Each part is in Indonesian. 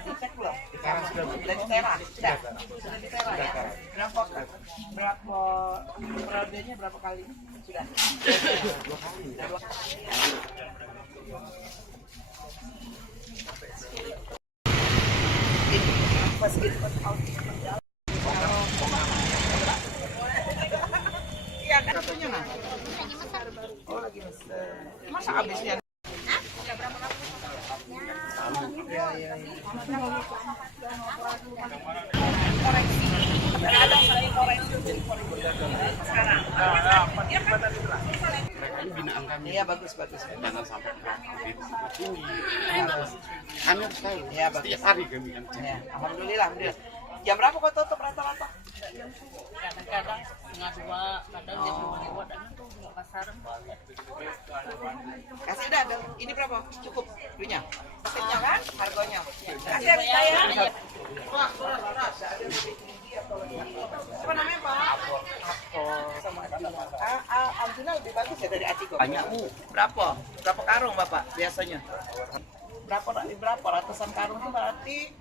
Dicek belum? Sudah ditera? Sudah. Sudah ditera ya? Berapa periodenya berapa kali? Sudah. Sudah 2 kali. Pas gitu pas iya kan katanya nah. Oh lagi mesen. Masa habisnya? Ya. Koreksi. Ada saling koreksi jadi sekarang. Mereka ini binaan kami. Iya bagus. Jangan sampai tinggi. Kami harus tahu. Iya bagus. Setiap hari kami kan. Ya, alhamdulillah. Jam berapa kau tutup rata-rata? Kadang-kadang setengah 2, kadang jam 2 dan itu nggak pasaran banget. Kasih dah, ini berapa? Cukup duitnya? Pasirnya kan? Harganya? Kasih harus Iya. bayar? Beras. Apa namanya Pak? Sama Abdullah. Abdullah lebih bagus ya dari Atiko? Banyak Bu. Berapa karung Bapak biasanya? Berapa ratusan karung itu berarti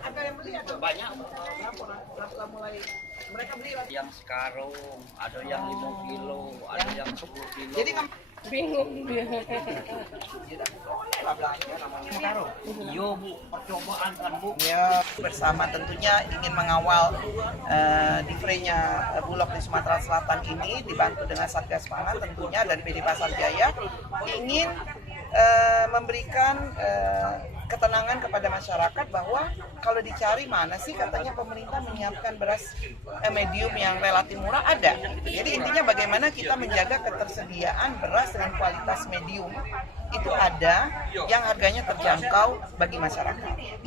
ada yang beli ada Banyak. berapa mulai mereka beli lagi. Yang sekarung, ada yang 5 kilo, ada yang 10 kilo. Jadi Bingung dia. lah belanja namanya karung. Iya Bu, percobaan kan Bu. Ya, bersama tentunya ingin mengawal Divre-nya Bulog di Sumatera Selatan ini dibantu dengan Satgas Pangan tentunya dari PD Pasar Jaya ingin memberikan ketenangan kepada masyarakat bahwa kalau dicari mana sih katanya pemerintah menyiapkan beras medium yang relatif murah ada. Jadi intinya bagaimana kita menjaga ketersediaan beras dengan kualitas medium itu ada yang harganya terjangkau bagi masyarakat.